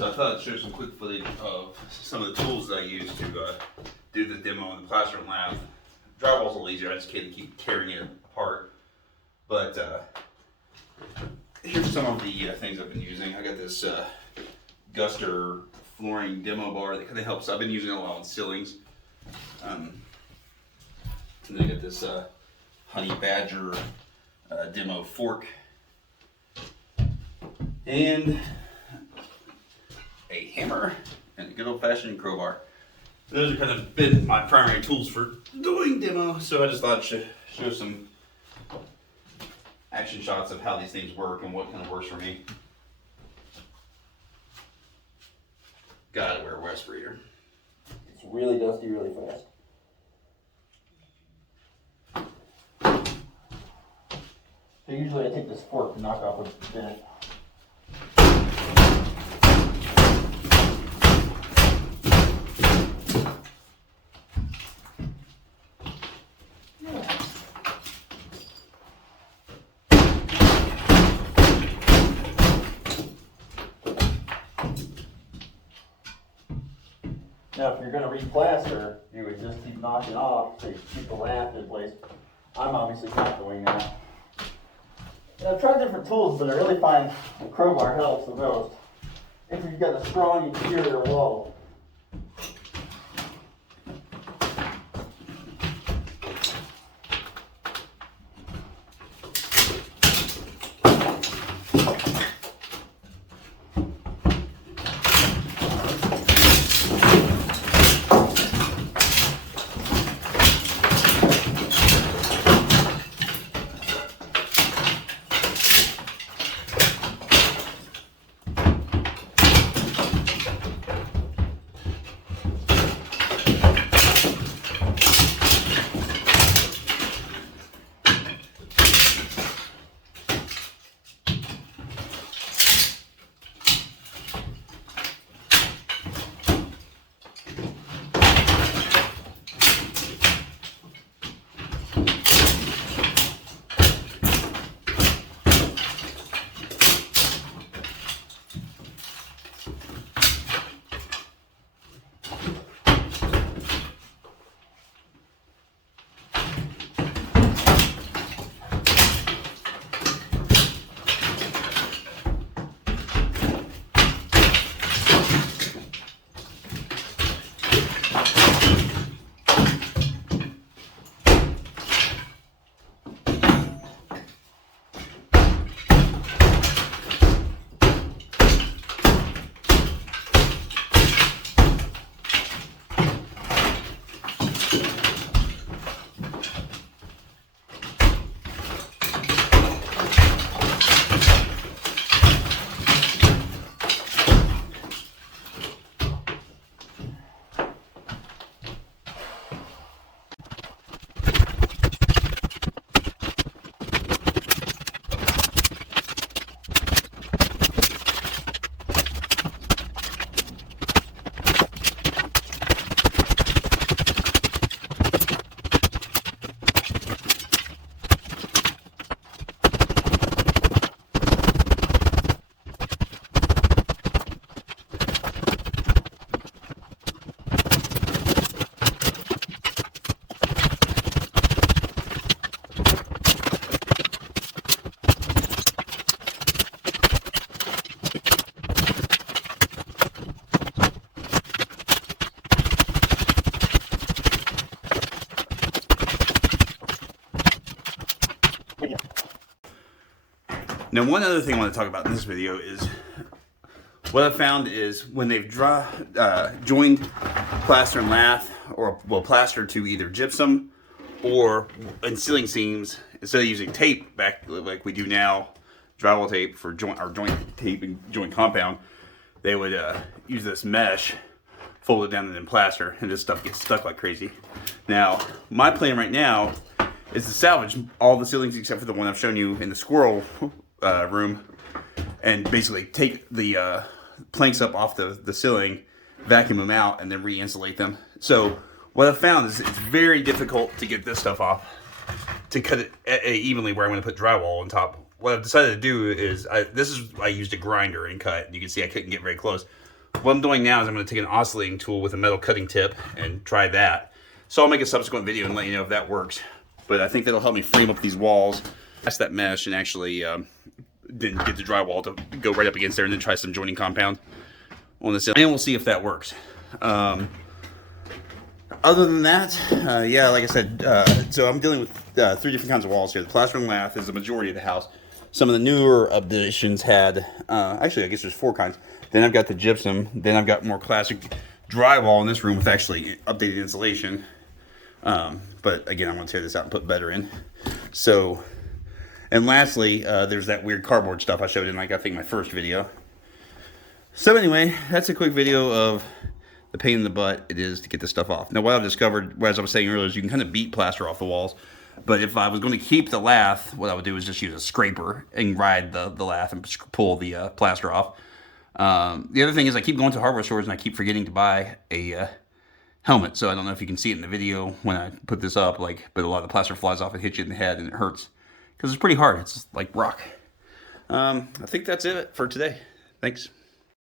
So I thought I'd show some quick footage of some of the tools that I use to do the demo on the plaster and lath. Drywall's a little easier, I just can't keep tearing it apart. But here's some of the things I've been using. I got this Guster flooring demo bar that kind of helps. I've been using it a lot on ceilings. And then I got this Honey Badger demo fork. And a hammer and a good old-fashioned crowbar. Those are kind of been my primary tools for doing demo, so I just thought I'd show some action shots of how these things work and what kind of works for me. Gotta wear a respirator. It's really dusty really fast. So usually I take this fork to knock off a bit. Now, if you're going to re-plaster, you would just keep knocking off so you keep the lath in place. I'm obviously not doing that. And I've tried different tools, but I really find the crowbar helps the most if you've got a strong interior wall. Now, one other thing I want to talk about in this video is what I found is when they've joined plaster and lath, or well, plaster to either gypsum or in ceiling seams, instead of using tape back like we do now, drywall tape for joint tape and joint compound, they would use this mesh, fold it down, and then plaster, and this stuff gets stuck like crazy. Now, my plan right now is to salvage all the ceilings except for the one I've shown you in the squirrel room, and basically take the planks up off the ceiling, vacuum them out, and then re-insulate them. So what I've found is it's very difficult to get this stuff off, to cut it evenly where I'm going to put drywall on top. What I've decided to do is, I used a grinder and cut, and you can see I couldn't get very close. what I'm doing now is I'm going to take an oscillating tool with a metal cutting tip and try that. So I'll make a subsequent video and let you know if that works. But I think that'll help me frame up these walls, that's that mesh, and actually then get the drywall to go right up against there, and then try some joining compound on this, and we'll see if that works. Other than that, yeah, like I said, so I'm dealing with 3 different kinds of walls here. The plaster and lath is the majority of the house. Some of the newer additions had, actually I guess there's 4 kinds. Then I've got the gypsum. Then I've got more classic drywall in this room with actually updated insulation. But again, I'm going to tear this out and put better in. So, and lastly, there's that weird cardboard stuff I showed in, like, I think my first video. So anyway, that's a quick video of the pain in the butt it is to get this stuff off. Now, what I've discovered, as I was saying earlier, is you can kind of beat plaster off the walls. But if I was going to keep the lath, what I would do is just use a scraper and ride the lath and pull the plaster off. The other thing is I keep going to hardware stores and I keep forgetting to buy a helmet. So I don't know if you can see it in the video when I put this up, but a lot of the plaster flies off and hits you in the head and it hurts. Because it's pretty hard. It's like rock. I think that's it for today. Thanks.